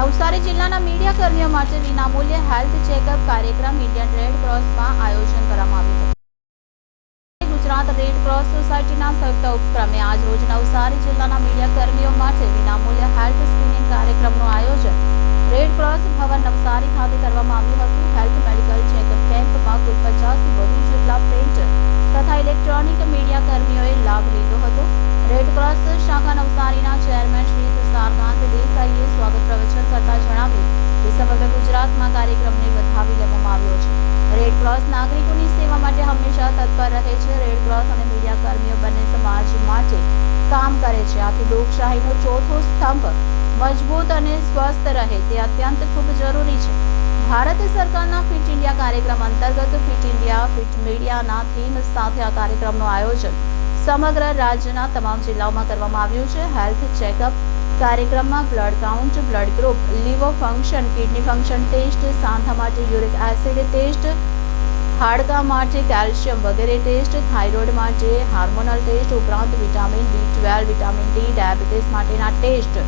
નવસારી જિલ્લાના મીડિયા કર્મીઓ માટે વિનામૂલ્યે હેલ્થ ચેકઅપ કાર્યક્રમ ઇન્ડિયન રેડ ક્રોસમાં આયોજન કરવામાં આવ્યું હતું. ગુજરાત રેડ ક્રોસ સોસાયટીના સંયુક્ત ઉપક્રમે આજ રોજ નવસારી જિલ્લાના મીડિયા કર્મીઓ માટે વિનામૂલ્ય હેલ્થ સ્ક્રીનિંગ કાર્યક્રમનું આયોજન રેડ ક્રોસ ભવન નવસારી ખાતે કરવામાં આવ્યું હતું હેલ્થ મેડિકલ ચેકઅપ કેમ્પમાં કુલ પચાસથી વધુ જેટલા પ્રિન્ટ તથા ઇલેક્ટ્રોનિક મીડિયા કર્મીઓએ લાભ લીધો હતો રેડ ક્રોસ શાખા નવસારીના ચેરમેન શ્રી તુષારકાંત દેસાઈએ સ્વાગત પ્રવચન કરતા જણાવ્યું કે સમગ્ર ગુજરાતમાં કાર્યક્રમને વધાવી લેવામાં આવ્યો છે. રેડ ક્રોસ નાગરિકોની સેવા માટે હંમેશા તત્પર રહે છે. રેડ ક્રોસ અને મીડિયા કર્મીઓ બંને સમાજ માટે કામ કરે છે. આથી લોકશાહીનો ચોથો સ્તંભ મજબૂત અને સ્વસ્થ રહે તે અત્યંત ખૂબ જરૂરી છે. ભારત સરકારના ફિટ ઇન્ડિયા કાર્યક્રમ અંતર્ગત ફિટ ઇન્ડિયા, ફિટ મીડિયાના થીમ સાથે આ કાર્યક્રમનું આયોજન સમગ્ર રાજ્યના તમામ જિલ્લાઓમાં કરવામાં આવ્યું છે. હેલ્થ ચેકઅપ કાર્યક્રમમાં blood count blood group liver function kidney function test સાંધા માટે યુરિક એસિડ ટેસ્ટ હાડકા માટે કેલ્શિયમ વગેરે ટેસ્ટ થાઇરોઇડ માટે હાર્મોનલ ટેસ્ટ ઉપરાંત vitamin B twelve vitamin D diabetes માટેના ટેસ્ટ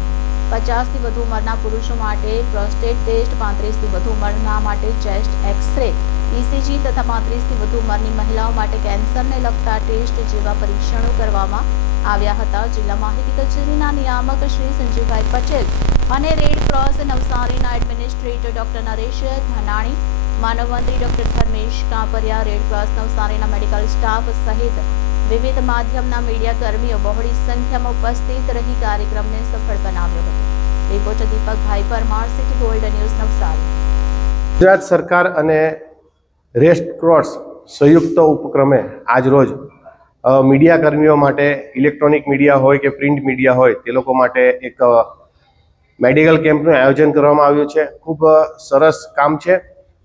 પચાસથી વધુ ઉંમરના પુરુષો માટે પ્રોસ્ટેટ ટેસ્ટ પાંત્રીસથી વધુ ઉંમરના માટે ચેસ્ટ એક્સરે ઇસીજી તથા પાંત્રીસથી વધુ ઉંમરની મહિલાઓ માટે કેન્સરને લગતા ટેસ્ટ જેવા પરીક્ષણો કરવામાં આવ્યા હતા. જિલ્લા માહિતી કચેરીના નિયામક શ્રી સંજીવભાઈ પટેલ અને રેડ ક્રોસ નવસારીના એડમિનિસ્ટ્રેટર ડોક્ટર નરેશ ધનાણી, માનવ doctor Dharmesh Kapariya, red cross નવસારીના મેડિકલ સ્ટાફ સહિત વિવિધ માધ્યમના મીડિયા કર્મીઓ બહોળી સંખ્યામાં ઉપસ્થિત રહી કાર્યક્રમને સફળ બનાવ્યો હતો. Reporter Deepakbhai Parmar, city gold news Navsari. Gujarat સરકાર અને રેસ્ટ ક્રોસ સંયુક્ત ઉપક્રમે આજરોજ મીડિયા કર્મીઓ માટે, ઇલેક્ટ્રોનિક મીડિયા હોય કે પ્રિન્ટ મીડિયા હોય, તે લોકો માટે એક મેડિકલ કેમ્પનું આયોજન કરવામાં આવ્યું છે. ખૂબ સરસ કામ છે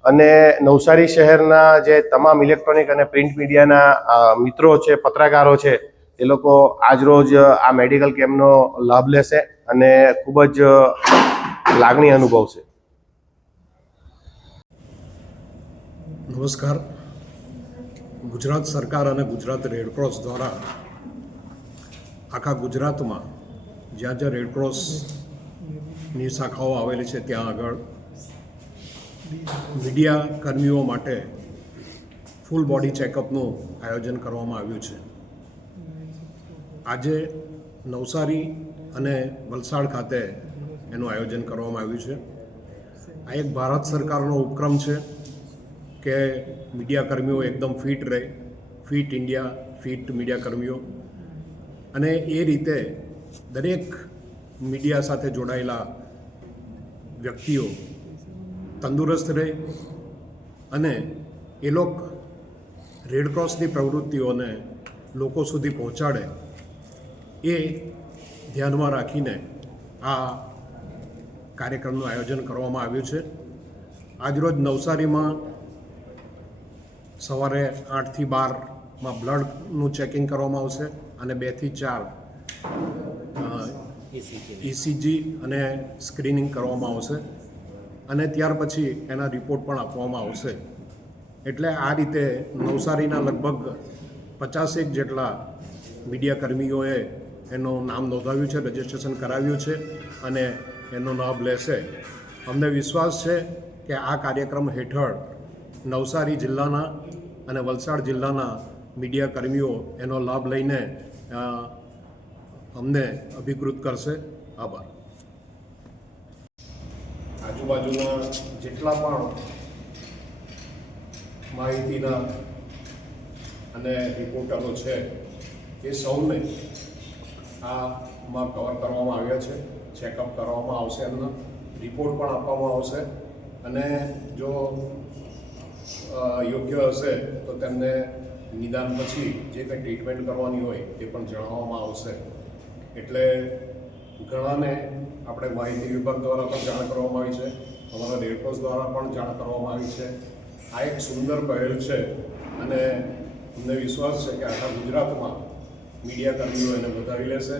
અને નવસારી શહેરના જે તમામ ઇલેક્ટ્રોનિક અને પ્રિન્ટ મીડિયાના મિત્રો છે, પત્રકારો છે એ લોકો આજરોજ આ મેડિકલ કેમ્પનો લાભ લેશે અને ખૂબ જ લાગણી અનુભવશે. નમસ્કાર. ગુજરાત સરકાર અને ગુજરાત રેડક્રોસ દ્વારા આખા ગુજરાતમાં જ્યાં જ્યાં રેડક્રોસની શાખાઓ આવેલી છે, ત્યાં આગળ મીડિયા કર્મીઓ માટે ફૂલ બોડી ચેકઅપનું આયોજન કરવામાં આવ્યું છે. આજે નવસારી અને વલસાડ ખાતે એનું આયોજન કરવામાં આવ્યું છે. આ એક ભારત સરકારનો ઉપક્રમ છે. કે મીડિયા કર્મીઓ એકદમ ફિટ રહે, ફિટ ઇન્ડિયા, ફિટ મીડિયા કર્મીઓ. અને એ રીતે દરેક મીડિયા સાથે જોડાયેલા વ્યક્તિઓ તંદુરસ્ત રહે અને એ લોકો રેડક્રોસની પ્રવૃત્તિઓને લોકો સુધી પહોંચાડે એ ધ્યાનમાં રાખીને આ કાર્યક્રમનું આયોજન કરવામાં આવ્યું છે. આજરોજ નવસારીમાં સવારે આઠથી બારમાં બ્લડનું ચેકિંગ કરવામાં આવશે અને બેથી ચાર ઇસીજી અને સ્ક્રીનિંગ કરવામાં આવશે. અને ત્યાર પછી એના રિપોર્ટ પણ આપવામાં આવશે. એટલે આ રીતે નવસારીના લગભગ પચાસેક જેટલા મીડિયા કર્મીઓએ એનું નામ નોંધાવ્યું છે, રજિસ્ટ્રેશન કરાવ્યું છે અને એનો લાભ લેશે. અમને વિશ્વાસ છે કે આ કાર્યક્રમ હેઠળ નવસારી જિલ્લાના અને વલસાડ જિલ્લાના મીડિયા કર્મીઓ એનો લાભ લઈને અમને અભિકૃત કરશે. આભાર. આજુબાજુના જેટલા પણ માહિતીના અને રિપોર્ટરો છે, એ સૌને આમાં કવર કરવામાં આવ્યા છે, ચેકઅપ કરવામાં આવશે એમના, રિપોર્ટ પણ આપવામાં આવશે. અને જો યોગ્ય હશે તો તેમને નિદાન પછી જે કંઈ ટ્રીટમેન્ટ કરવાની હોય તે પણ જણાવવામાં આવશે. એટલે ઘણાને આપણે માહિતી વિભાગ દ્વારા પણ જાણ કરવામાં આવી છે. અમારા રેડક્રોસ દ્વારા પણ જાણ કરવામાં આવી છે. આ એક સુંદર પહેલ છે અને અમને વિશ્વાસ છે કે આખા ગુજરાતમાં મીડિયા કર્મીઓ એને વધારી લેશે